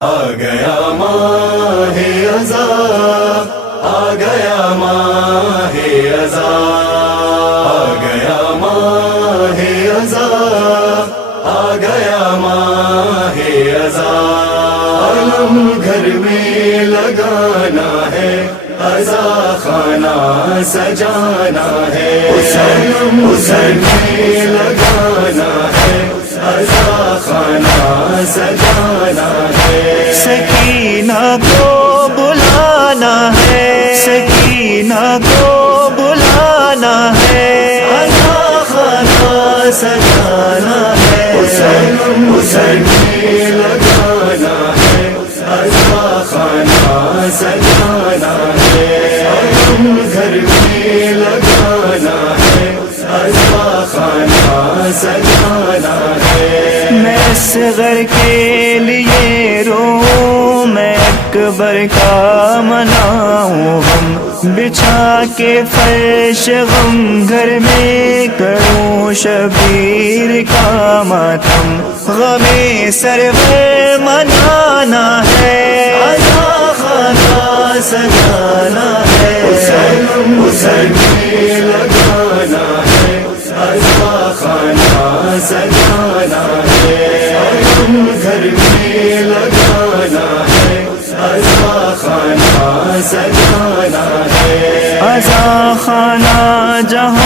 آ گیا ماہ عزا، آ گیا ماہ عزا، آ گیا ماہ عزا، آ گیا ماہ عزا، علم گھر میں لگانا ہے، عزاخانہ سجانا ہے، علم گھر میں لگانا ہے، عزاخانہ سجانا ہے، سکینہ کو بلانا ہے، سکینہ کو بلانا ہے، عزاخانہ سجانا ہے، علم گھر میں لگانا ہے، عزاخانہ سجانا ہے، علم گھر میں لگانا ہے، عزاخانہ سجانا ہے، میں اصغر کے لیے روؤں، میں اکبر کا مناؤں غم، بچھا کے فرش غم گھر میں کروں شبیر کا ماتم، غم سرور منانا ہے، عزاخانہ سجانا ہے، علم گھر میں لگانا ہے، عزاخانہ سجانا ہے، علم گھر میں لگانا ہے، عزاخانہ سجانا ہے، عزاخانہ جہاں